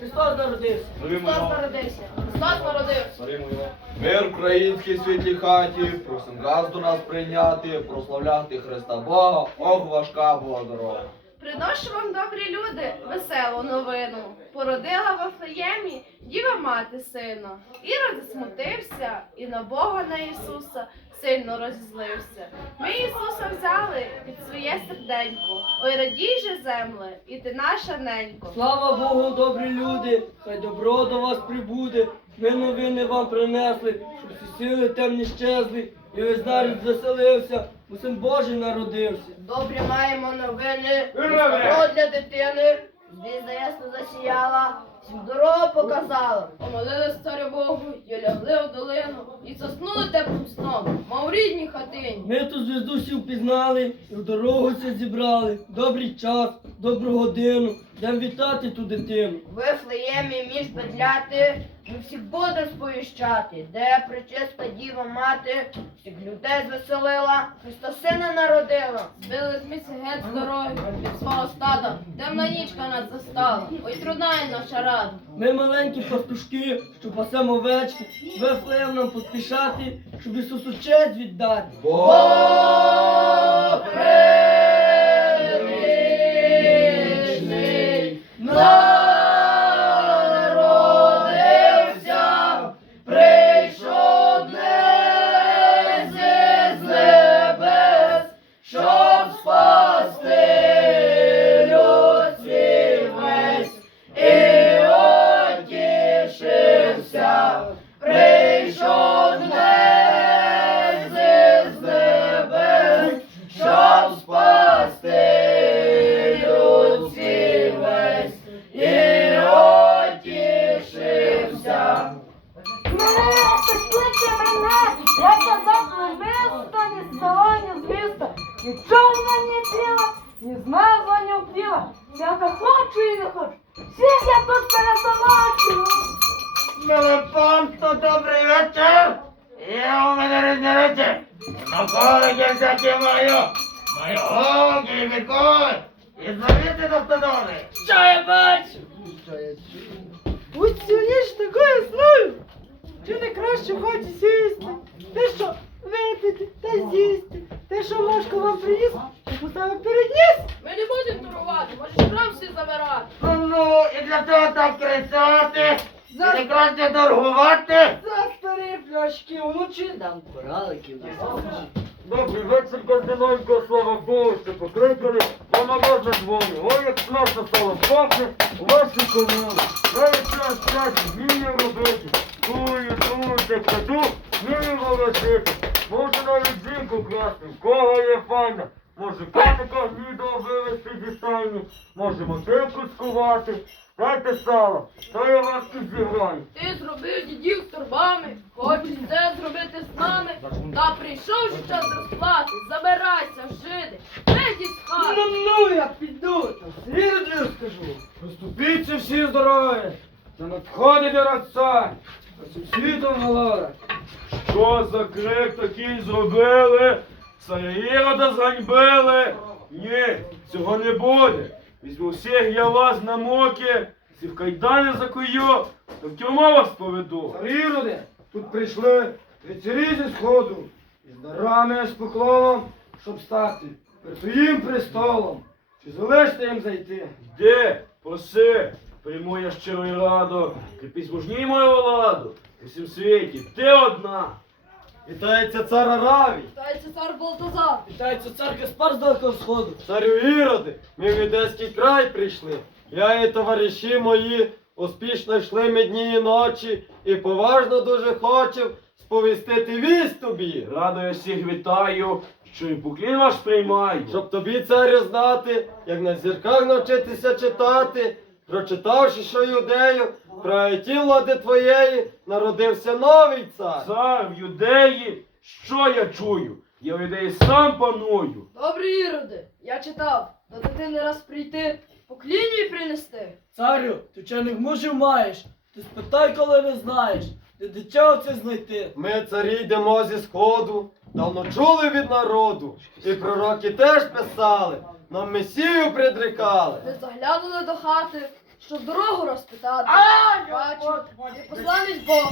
Христос народився. Христос народився. Христос народився. Мир українській світлій хаті, просим газ до нас прийняти, прославляти Христа Бога, ох важка була дорога. Приношу вам добрі люди веселу новину. Породила в Вифлеємі діва мати сина. Ірод засмутився і на Бога на Ісуса сильно розізлився. Ми Ісуса взяли під своє серденько. Ой, радій же земле, і ти наша ненько. Слава Богу, добрі люди, хай добро до вас прибуде. Ми новини вам принесли, щоб всі сили темні щезли, і весь народ заселився, бо син Божий народився. Добрі маємо новини, Ура! для дитини. Звізда ясно засіяла, всім дорогу показала. Помолились царю Богу, і лягли в долину, і заснули теплим сном, мов в рідній хатині. Ми ту звізду всі впізнали і в дорогу все зібрали. Добрий час, добру годину, йдем вітати ту дитину. В Вифлеємі між петляти, ми всіх будемо сповіщати, де причиста діва мати, всіх людей звеселила, Христа сина народила. Збили з місця геть з дороги, від свого стада, темна нічка нас застала, ой трудна є наша рада. Ми маленькі пастушки, що пасемо овечки, вефлеєм нам поспішати, щоб Ісусу честь віддати. Бог села, ні з міста, нічого не тіла, ні змерзла, ні впіла. Я не хочу і не хочу. Всіх я тут пересолочу. Мелепонто, добрий вечір! Я у мене різні речі. На колені всякі маю. Маю голки і вікон. І звідти до стадони. Що я бачу? Ось сьогодні такое знаю. Чи не краще в хаті сісти? Те, що випити та з'їсти. Те, що мошка вам приніс, то поставив перед ніс. Ми не будемо торгувати, можеш крам всі забирати. Ну, ну, і для того так кричати. І не краще торгувати. За старі пляшки вночі дам кораликів. Добрий вечір, слава Богу, що покликали, бо на вас не дзвоню. Ой, як смачно стало пахне у вашій коморі. Навіть час час вмію робити. Тую, тую, кладу, вмію волосити. Можу навіть жінку красти, в кого є файна. Може котика гнідого вивезти зі стайні, може мотивку скувати. Дайте сало, то я вас тут зіграю. Ти зробив дідів з торбами, хочеш це зробити з нами. Та прийшов же час розплати, забирайся, жиди, геть із хати. Ну, ну, я піду, там слід скажу. Розступіться всі здорові, це надходить до цар, усім світом говорить. Що за крик такий зробили? Царя Ірода зганьбили? Ні, цього не буде. Візьму всіх я вас на моки, всі в кайдани закую, та в тюрму вас поведу. Іроди, тут прийшли рицарі зі сходу, із дарами, з поклоном, щоб стати перед твоїм престолом. Чи залиште їм зайти? Де? Проси, прийму я щиро і радо, кріпісь мужній мою владу, у всім світі, ти одна. Вітається цар Аравій, Тається цар Балтазар. Вітається цар Гаспар з далекого сходу. царю Іроди, ми в Юдейський край прийшли. Я і товариші мої успішно йшли ми дні і ночі, і поважно дуже хочів сповістити вість тобі. Радо я всіх вітаю, що і поклін ваш приймаю. Щоб тобі, царю, знати, як на зірках навчитися читати, прочитавши, що юдею, про ті влади твоєї народився новий цар. Цар в юдеї, що я чую? Я в юдеї сам паную. Добрі іроди, я читав, до дитини раз прийти, поклінь їй принести. Царю, ти вчених мужів маєш, ти спитай, коли не знаєш, де дитя це знайти. Ми царі йдемо зі сходу, давно чули від народу, і пророки теж писали, нам месію предрікали. Ви заглянули до хати, щоб дорогу розпитати. А, Бачу, посланець Бога.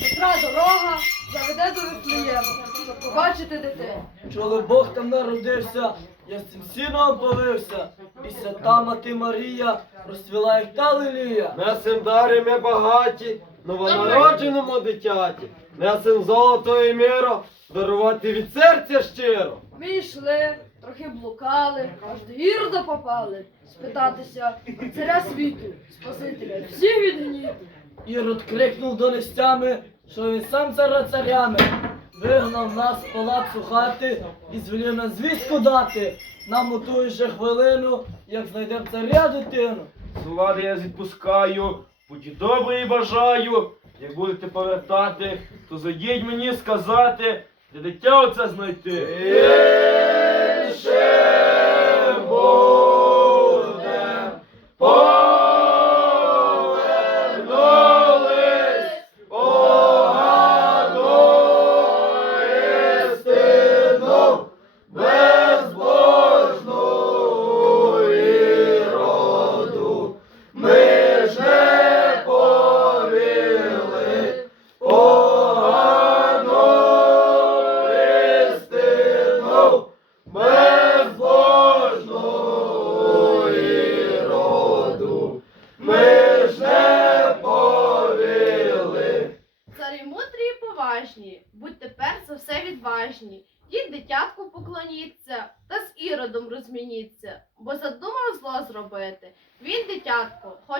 Котра дорога заведе до Вифлеєму, щоб побачити дитину. Чули Бог там народився, я з цим сіном полився, і свята мати Марія розцвіла як та лилія. Несем дари ми багаті, новонародженому дитяті. Несем золото і миро, дарувати від серця щиро. Ми йшли, трохи блукали, аж до Ірода попали, спитатися царя світу, Спасителя, всіх від гніту. Ірод крикнув до нестями, що він сам цара царями. Вигнав нас з палацу хати і звелів нам звістку дати. Нам у ту же хвилину, як знайдем царя дитину. З влади я відпускаю, будь добрий бажаю. Як будете повертати, то зайдіть мені сказати, де дитя оце знайти.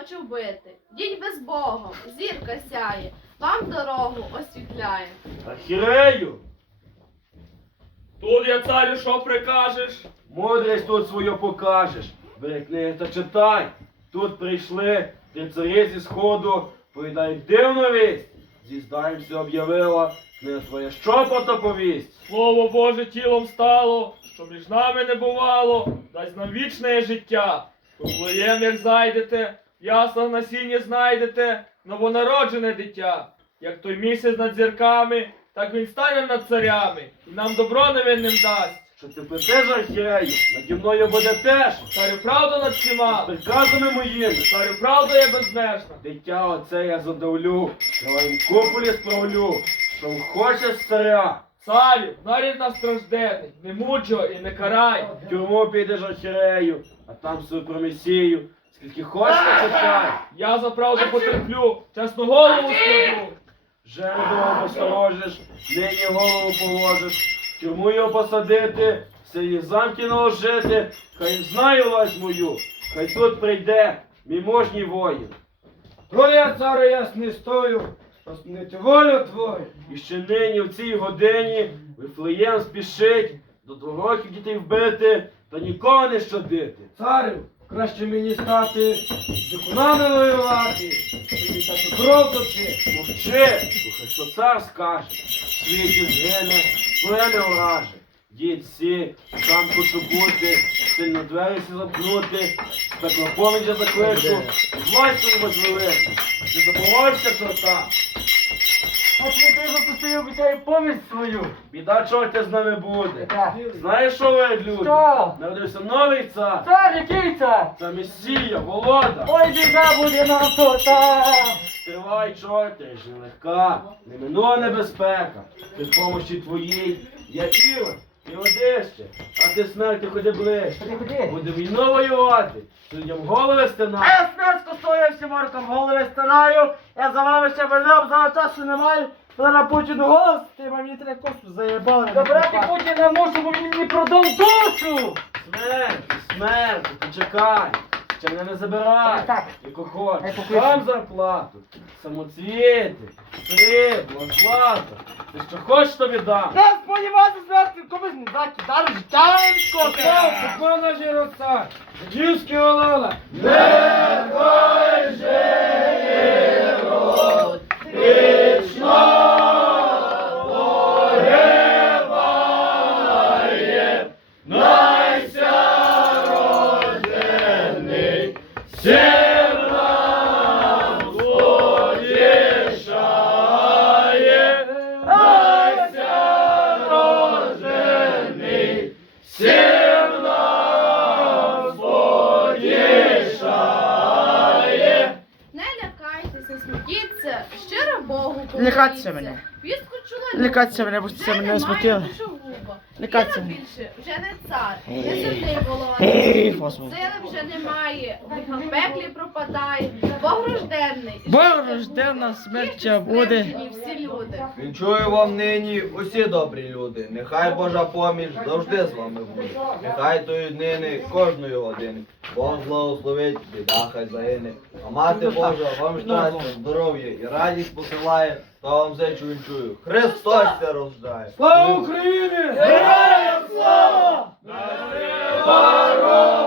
Хоче вбити. Дідь без Богом, зірка сяє, вам дорогу освітляє. Архірею, Тут я царю, що прикажеш? мудрість тут свою покажеш. Бери книги та читай. Тут прийшли три царі зі сходу, повідають дивну вість. Зі здаємся об'явила, книга твоя що пото повість. Слово Боже тілом стало, що між нами не бувало, дасть нам вічне життя. Поплоєм, як зайдете, в яслах на сіні знайдете новонароджене дитя. Як той місяць над зірками, так він стане над царями, і нам добро невинним дасть. Що ти плетеш архірею, наді мною буде теж. Царю правду над всіма, Приказами моїми. царю правда є безмежна. Дитя оце я задавлю, крилем куполі справлю, що хоче з царя. Царю, нарід нас страждений, не мучо і не карай. В тюрму підеш архірею, а там свою промісію. Скільки хочеш, читай. Я за правду потерплю, чесну голову складу. Вже недовго посторожиш, нині голову положиш, тюрму його посадити, в селі замки наложити, хай знає власть мою, хай тут прийде мій можній воїн. То я, царе ясний стою, спаснити волю твою. І ще нині в цій годині Вифлеєм спішить до двох років дітей вбити та нікого не щадити. Царю, краще мені стати, дикунами воювати, тобі таку кров точи. Мовчи, слухай, що цар скаже, світі згине, плем'я ураже. Дід сі, сам хочу бути, сильно двері сі запнути, спекло поміча закличу, власть возвелити. Ти забуваєшся, чорта? А ти ти запустив обіцяє повість свою. Біда чорта з нами буде. Яка? Знаєш, що ви, люди? Що? Народився новий цар. Цар, який цар? Це Месія, Волода. Ой, біда буде нам то, та. Стривай, чорте, ж нелегка, Не минула небезпека. При помощі твоїй я Ірод, і одище, а ти смерті ходи ближче. Ходи, ходи. Буде війну воювати, людям голови А я смерть стою всім оркам голови стинаю, я за вами ще вернув, зараз часу не маю. Зараз Путіну голос, ти мені треба костю заєбали. Добрати Путіна мушу, бо він мені продав душу. Смерть, смерть, почекай. Ще мене не забирай. Так. Яку хочеш. Сам зарплату. Самоцвіти, срібло, злато. Ти що хочеш тобі дам? Не сподівайся, смерті, комусь не дасть, дар життя Цар, покона жироцар, дівські олена. Всім нам мене. Чула мене, бо це мене смутило. душогуба. Лякатися мене. більше вже не цар, не земний володар. Сили вже немає, в пеклі пропадає, Бог рожденний. Бог смертя буде. Всі люди. Вінчую вам нині усі добрі люди. Нехай Божа поміч завжди з вами буде. Нехай тої днини кожної години. Бог благословить, біда хай загине. А мати Божа вам щастя, здоров'я і радість посилає, та вам зечу чую. Христос це рождає. Слава Україні! Героям слава! Барон!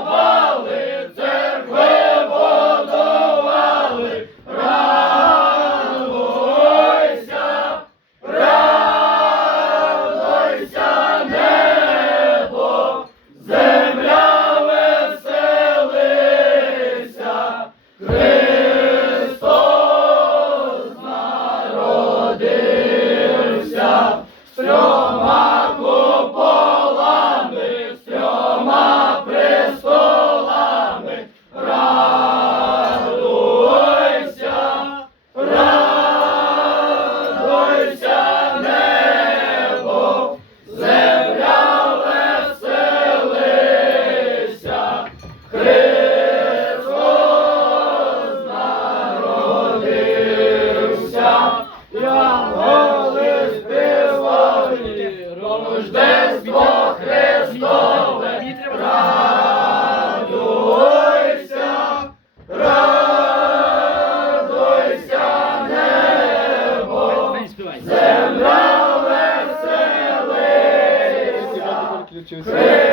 choose. Christ.